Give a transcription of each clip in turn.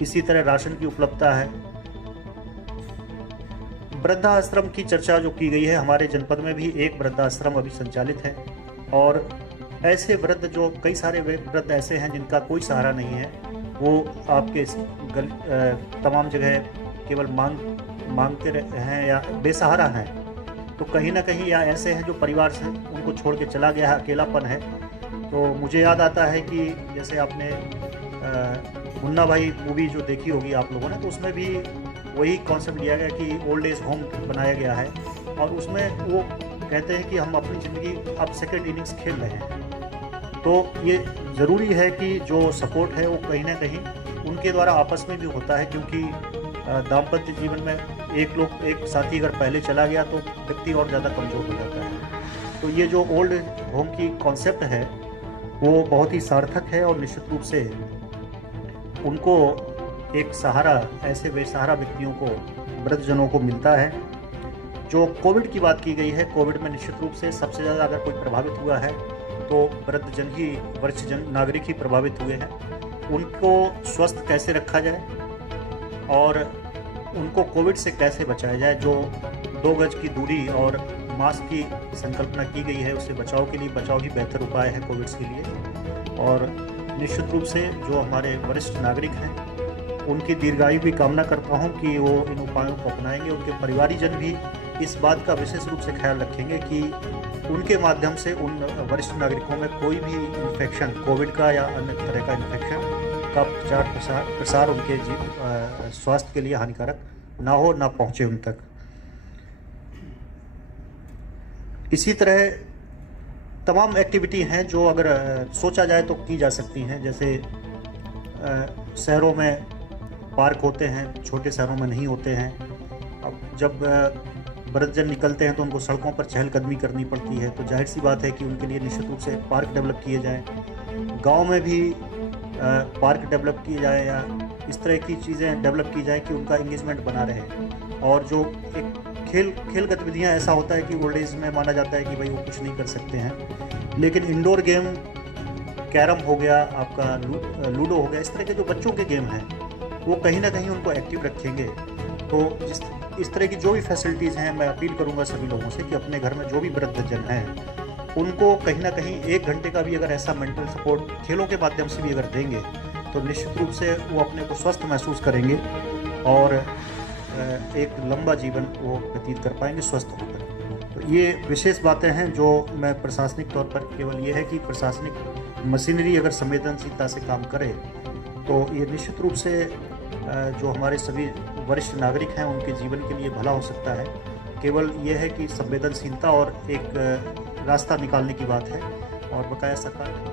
इसी तरह राशन की उपलब्धता है। वृद्धाश्रम की चर्चा जो की गई है, हमारे जनपद में भी एक वृद्धाश्रम अभी संचालित है और ऐसे वृद्ध जो कई सारे वृद्ध ऐसे हैं जिनका कोई सहारा नहीं है, वो आपके तमाम जगह केवल मांगते हैं या बेसहारा हैं। तो कहीं ना कहीं या ऐसे हैं जो परिवार से उनको छोड़ के चला गया है, अकेलापन है। तो मुझे याद आता है कि जैसे आपने मुन्ना भाई मूवी जो देखी होगी आप लोगों ने, तो उसमें भी वही कॉन्सेप्ट लिया गया कि ओल्ड एज होम बनाया गया है और उसमें वो कहते हैं कि हम अपनी ज़िंदगी अब सेकेंड इनिंग्स खेल रहे हैं। तो ये ज़रूरी है कि जो सपोर्ट है वो कहीं ना कहीं उनके द्वारा आपस में भी होता है, क्योंकि दाम्पत्य जीवन में एक साथी अगर पहले चला गया तो व्यक्ति और ज़्यादा कमज़ोर हो जाता है। तो ये जो ओल्ड होम की कॉन्सेप्ट है वो बहुत ही सार्थक है और निश्चित रूप से उनको एक सहारा, ऐसे बेसहारा व्यक्तियों को, वृद्धजनों को मिलता है। जो कोविड की बात की गई है, कोविड में निश्चित रूप से सबसे ज़्यादा अगर कोई प्रभावित हुआ है तो वृद्धजन ही, वरिष्ठ नागरिक ही प्रभावित हुए हैं। उनको स्वस्थ कैसे रखा जाए और उनको कोविड से कैसे बचाया जाए, जो 2 गज की दूरी और मास्क की संकल्पना की गई है, उससे बचाव के लिए बचाव ही बेहतर उपाय है कोविड के लिए। और निश्चित रूप से जो हमारे वरिष्ठ नागरिक हैं उनकी दीर्घायु की कामना करता हूं कि वो इन उपायों को अपनाएंगे। उनके परिवारीजन भी इस बात का विशेष रूप से ख्याल रखेंगे कि उनके माध्यम से उन वरिष्ठ नागरिकों में कोई भी इन्फेक्शन, कोविड का या अन्य तरह का इन्फेक्शन का प्रसार उनके स्वास्थ्य के लिए हानिकारक ना हो, ना पहुंचे उन तक। इसी तरह तमाम एक्टिविटी हैं जो अगर सोचा जाए तो की जा सकती हैं। जैसे शहरों में पार्क होते हैं, छोटे शहरों में नहीं होते हैं। अब जब वृद्धजन निकलते हैं तो उनको सड़कों पर चहलकदमी करनी पड़ती है, तो जाहिर सी बात है कि उनके लिए निश्चित रूप से पार्क डेवलप किए जाएं। गांव में भी पार्क डेवलप किए जाए या इस तरह की चीज़ें डेवलप की जाए कि उनका इंगेजमेंट बना रहे। और जो एक खेल गतिविधियाँ, ऐसा होता है कि ओल्ड एज में माना जाता है कि भाई वो कुछ नहीं कर सकते हैं, लेकिन इंडोर गेम, कैरम हो गया, आपका लूडो हो गया, इस तरह के जो बच्चों के गेम हैं वो कहीं ना कहीं उनको एक्टिव रखेंगे। तो इस तरह की जो भी फैसिलिटीज़ हैं, मैं अपील करूंगा सभी लोगों से कि अपने घर में जो भी वृद्धजन हैं उनको कहीं ना कहीं 1 घंटे का भी अगर ऐसा मेंटल सपोर्ट खेलों के माध्यम से भी अगर देंगे तो निश्चित रूप से वो अपने को स्वस्थ महसूस करेंगे और एक लंबा जीवन वो व्यतीत कर पाएंगे स्वस्थ होकर। तो ये विशेष बातें हैं जो मैं प्रशासनिक तौर पर, केवल ये है कि प्रशासनिक मशीनरी अगर संवेदनशीलता से काम करे तो ये निश्चित रूप से जो हमारे सभी वरिष्ठ नागरिक हैं उनके जीवन के लिए भला हो सकता है। केवल ये है कि संवेदनशीलता और एक रास्ता निकालने की बात है और बकाया सरकार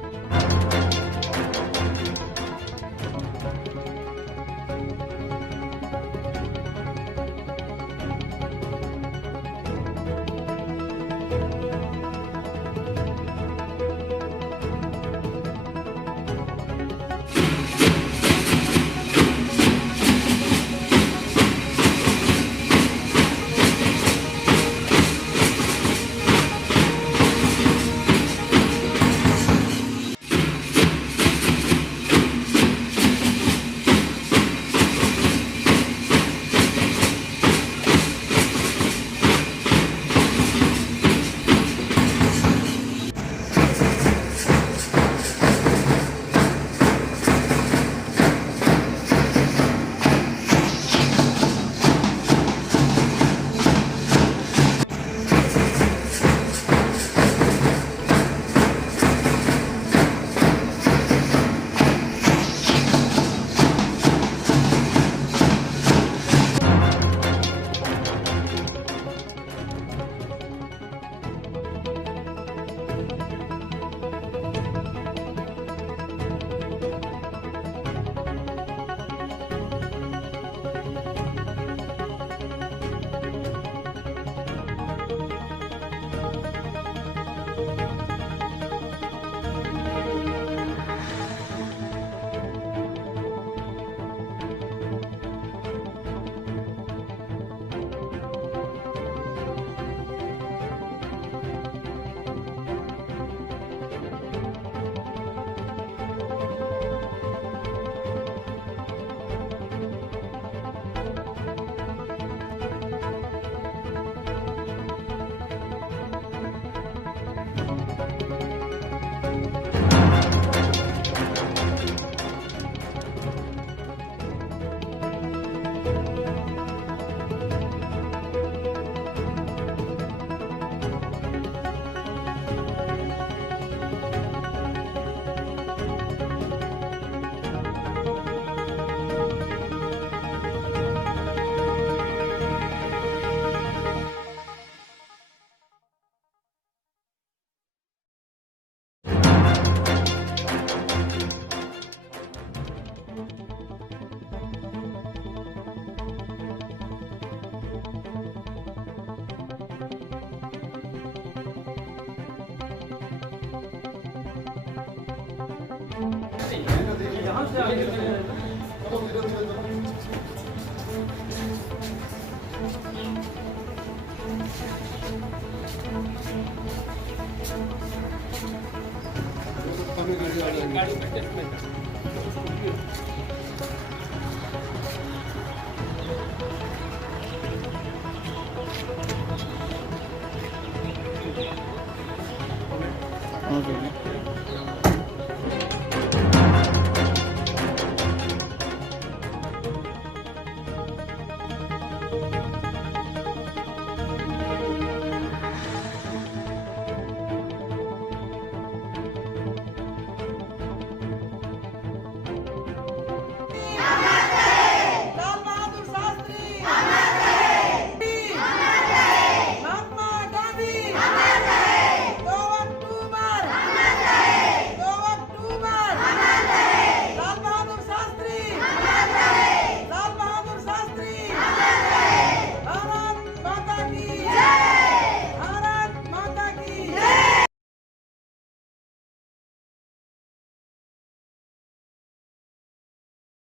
ओके